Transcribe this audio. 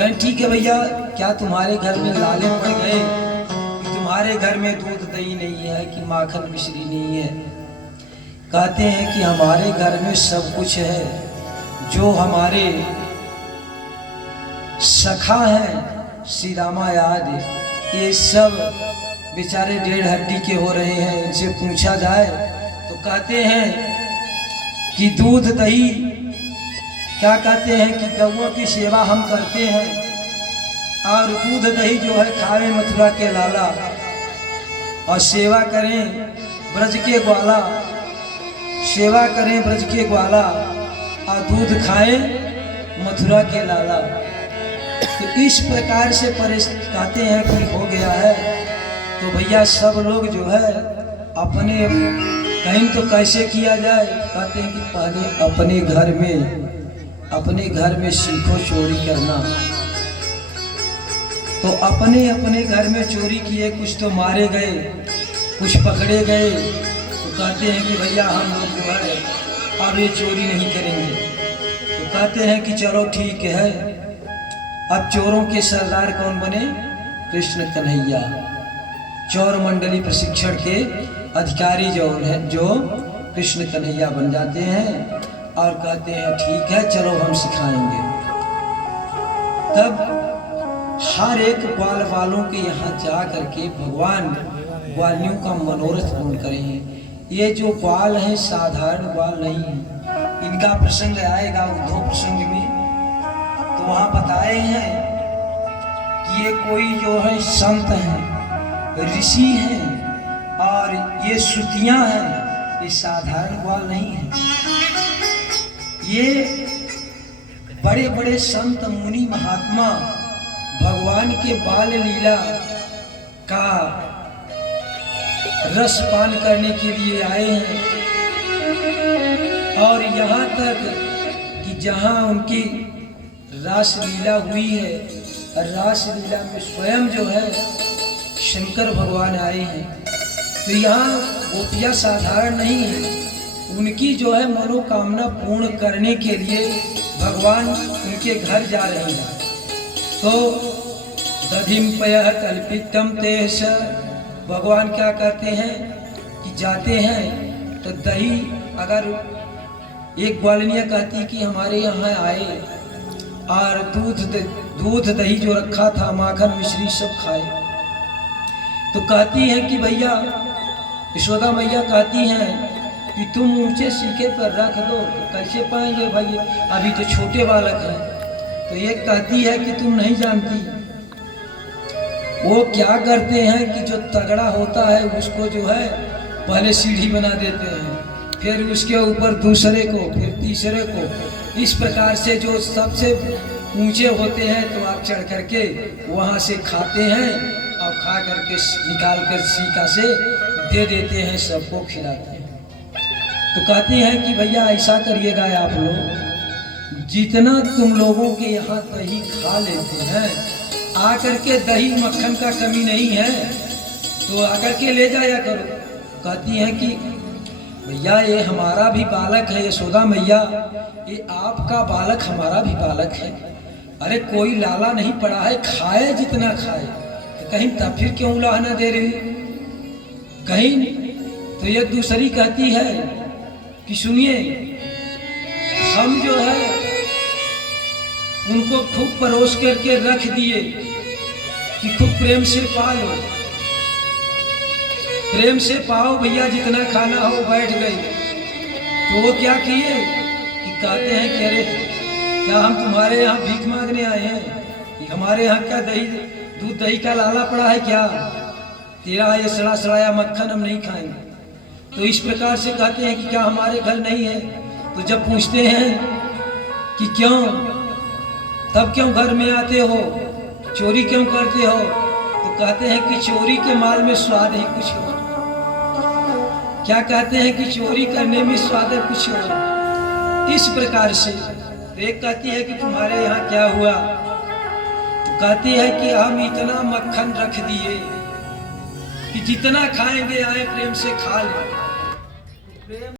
कहें ठीक है भैया, क्या तुम्हारे घर में लाले पड़ गए कि तुम्हारे घर में दूध दही नहीं है कि माखन मिश्री नहीं है? कहते हैं कि हमारे घर में सब कुछ है। जो हमारे सखा हैं श्री रामा याद, ये सब बेचारे डेढ़ हड्डी के हो रहे हैं। इनसे पूछा जाए तो कहते हैं कि दूध दही, क्या कहते हैं कि गौओं की सेवा हम करते हैं और दूध दही जो है खावे मथुरा के लाला, और सेवा करें ब्रज के ग्वाला, सेवा करें ब्रज के ग्वाला और दूध खाएं मथुरा के लाला। तो इस प्रकार से कहते हैं कि हो गया है। तो भैया सब लोग जो है अपने कहीं तो कैसे किया जाए, कहते हैं कि पहले अपने घर में सीखो चोरी करना। तो अपने अपने घर में चोरी किए, कुछ तो मारे गए, कुछ पकड़े गए। तो कहते हैं कि भैया हम लोग जो है अब ये चोरी नहीं करेंगे। तो कहते हैं कि चलो ठीक है। अब चोरों के सरदार कौन बने? कृष्ण कन्हैया। चोर मंडली प्रशिक्षण के अधिकारी जो है, जो कृष्ण कन्हैया बन जाते हैं और कहते हैं ठीक है चलो हम सिखाएंगे। तब हर एक ग्वाल वालों के यहाँ जा करके भगवान ग्वालियों का मनोरथ पूर्ण करें। ये जो ग्वाल हैं साधारण ग्वाल नहीं है, इनका प्रसंग आएगा उद्धव प्रसंग में। तो वहाँ बताए हैं कि ये कोई जो है संत हैं, ऋषि हैं और ये श्रुतियाँ हैं, ये साधारण ग्वाल नहीं है। ये बड़े बड़े संत मुनि महात्मा भगवान के बाल लीला का रस पान करने के लिए आए हैं। और यहाँ तक कि जहाँ उनकी रास लीला हुई है, रास लीला में स्वयं जो है शंकर भगवान आए हैं। तो यहाँ गोपियाँ साधारण नहीं है, उनकी जो है मनोकामना पूर्ण करने के लिए भगवान उनके घर जा रहे हैं। तो दधिमपय कल्पितम तेष, भगवान क्या कहते हैं कि जाते हैं तो दही, अगर एक ग्वालिनिया कहती कि हमारे यहाँ आए और दूध दही जो रखा था माखन मिश्री सब खाए। तो कहती हैं कि भैया, यशोदा मैया कहती हैं कि तुम ऊंचे सिक्के पर रख दो तो कैसे पाएंगे भाई, अभी तो छोटे बालक हैं। तो ये कहती है कि तुम नहीं जानती, वो क्या करते हैं कि जो तगड़ा होता है उसको जो है पहले सीढ़ी बना देते हैं, फिर उसके ऊपर दूसरे को, फिर तीसरे को। इस प्रकार से जो सबसे ऊंचे होते हैं तो आप चढ़ करके वहाँ से खाते हैं और खा करके निकाल कर सीका से दे देते हैं, सबको खिलाते हैं। तो कहते हैं कि भैया ऐसा करिएगा आप लोग, जितना तुम लोगों के यहाँ दही खा लेते हैं, आकर के दही मक्खन का कमी नहीं है तो आकर के ले जाया करो। कहती हैं कि भैया ये हमारा भी बालक है, यशोदा मैया ये आपका बालक हमारा भी बालक है। अरे कोई लाला नहीं पड़ा है, खाए जितना खाए। तो कहीं तब फिर क्यों लाना दे रही कहीं? तो ये दूसरी कहती है कि सुनिए, हम जो है उनको खूब परोस करके रख दिए कि खूब प्रेम से पालो, प्रेम से पाओ भैया, जितना खाना हो। बैठ गई तो वो क्या किए कि कहते हैं कि अरे क्या हम तुम्हारे यहाँ भीख मांगने आए हैं कि हमारे यहाँ क्या दूध दही का लाला पड़ा है क्या? तेरा ये सड़ा सड़ाया मक्खन हम नहीं खाएंगे। तो इस प्रकार से कहते हैं कि क्या हमारे घर नहीं है? तो जब पूछते हैं कि क्यों, तब क्यों घर में आते हो, चोरी क्यों करते हो? तो कहते हैं कि चोरी के माल में स्वाद ही कुछ हो। क्या कहते हैं कि चोरी करने में स्वाद है कुछ हो। इस प्रकार से एक कहती है कि तुम्हारे यहाँ क्या हुआ? तो कहती है कि हम इतना मक्खन रख दिए कि जितना खाएंगे आए प्रेम से खा ले।